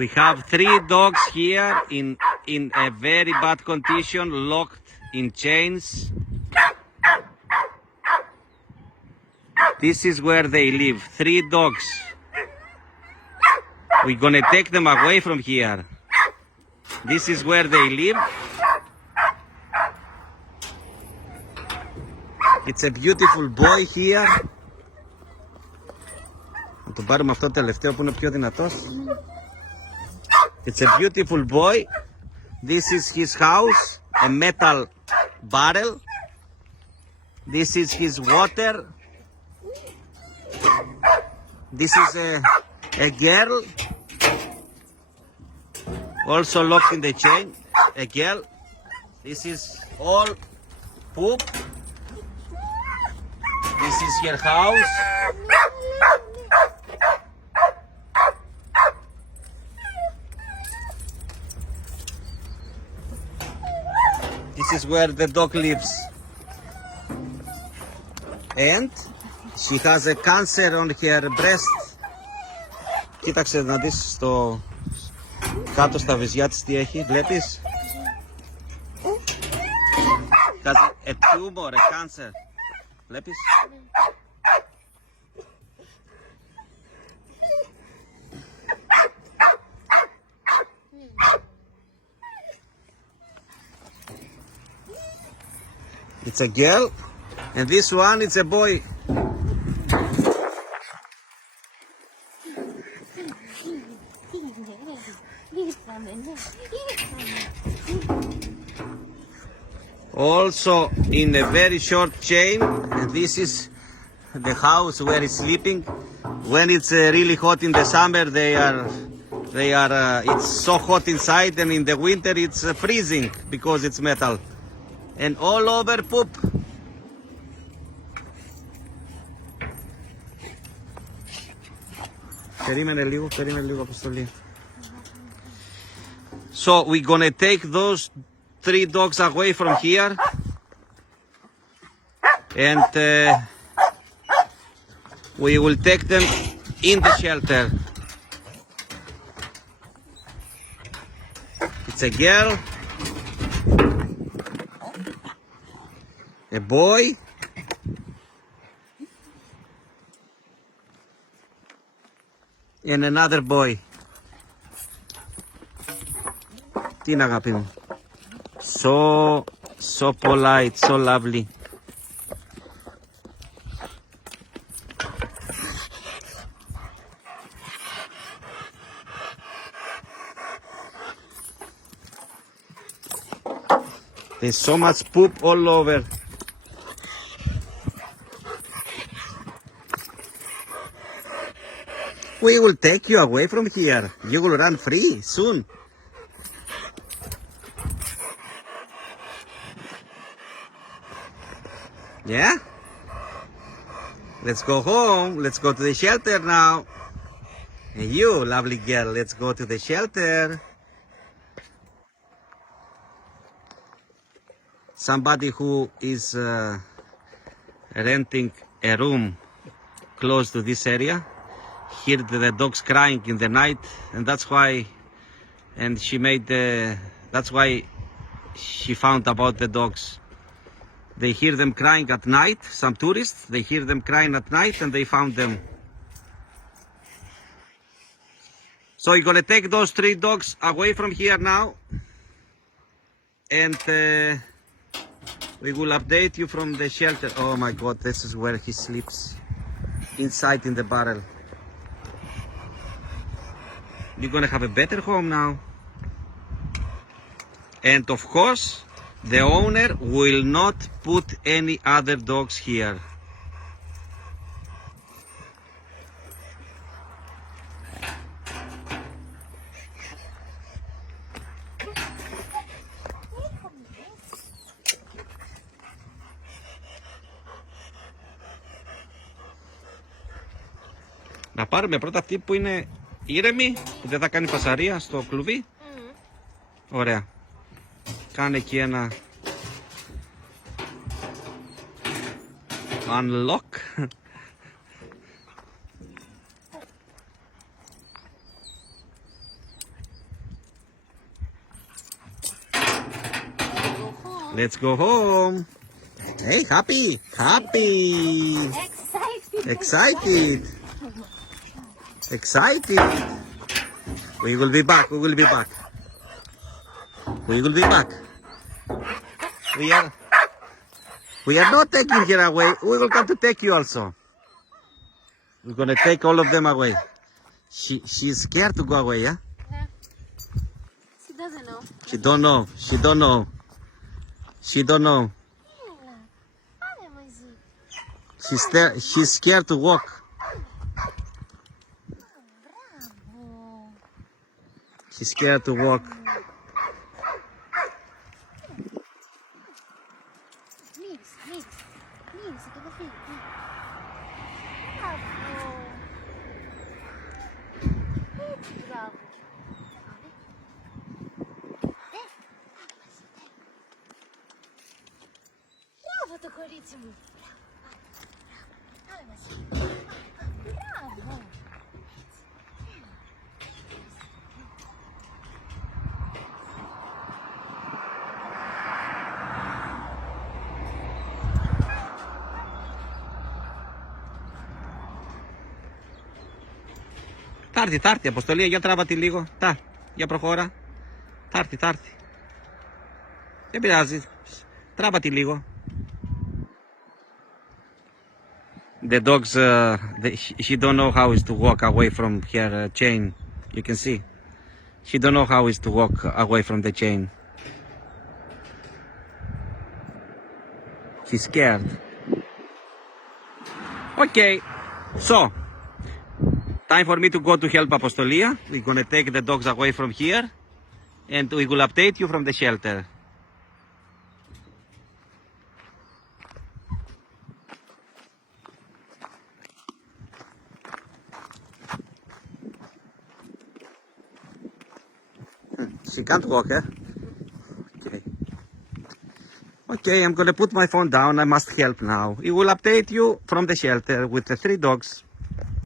We have 3 dogs here in a very bad condition, locked in chains. This is where they live, 3 dogs. We're gonna take them away from here. This is where they live. It's a beautiful boy here. Να τον πάρουμε αυτό το τελευταίο που είναι πιο δυνατός. It's a beautiful boy. This is his house, a metal barrel. This is his water. This is a girl, also locked in the chain, a girl. This is all poop. This is her house. This is where the dog lives. And she has a cancer on her breast. Κοίταξε να δεις στο κάτω στα βυζιά της τι έχει, βλέπεις. Has a tumor, a cancer. Βλέπεις. It's a girl, and this one it's a boy. Also in a very short chain, and this is the house where he's sleeping. When it's really hot in the summer, it's so hot inside, and in the winter it's freezing because it's metal. And all over poop. Περίμενε λίγο αποστολή. So we're gonna take those 3 dogs away from here, and we will take them in the shelter. It's a girl, a boy, and another boy. Τι είναι αγάπη μου. So polite, so lovely. There's so much poop all over. We will take you away from here. You will run free soon. Yeah? Let's go home. Let's go to the shelter now. And you, lovely girl, let's go to the shelter. Somebody who is renting a room close to this area heard the dogs crying in the night, and that's why she found about the dogs. They hear them crying at night, some tourists, they hear them crying at night, and they found them. So you're gonna take those 3 dogs away from here now, and we will update you from the shelter. Oh my God, this is where he sleeps, inside in the barrel. You're gonna have a better home now. And of course, the owner will not put any other dogs here. Να πάρουμε πρώτα αυτή που είναι ήρεμη, που δεν θα κάνει φασαρία στο κλουβί. Ωραία. Κάνε εκεί ένα unlock. Let's go home. Hey, happy. Happy. Excited. Excited. We will be back. We will be back. We will be back. We are not taking her away. We will come to take you also. We're gonna take all of them away. She's scared to go away, yeah? Yeah. She doesn't know. She don't know. She don't know. She don't know. She's scared to walk. Bravo. She's scared to walk. Mix. Che lo fai? Bravo. Bravo. Bravo, Tokoritsimo. Bravo. Τάρτη, Αποστολία, για τράβα τη λίγο. Για προχώρα. Τάρτη. Δεν πειράζει. Τράβα τη λίγο. The dogs, she don't know how is to walk away from her chain. You can see. She don't know how is to walk away from the chain. She's scared. Okay, so time for me to go to help Apostolia. We're gonna take the dogs away from here, and we will update you from the shelter. She can't walk, eh? Okay, I'm gonna put my phone down. I must help now. We will update you from the shelter with the 3 dogs.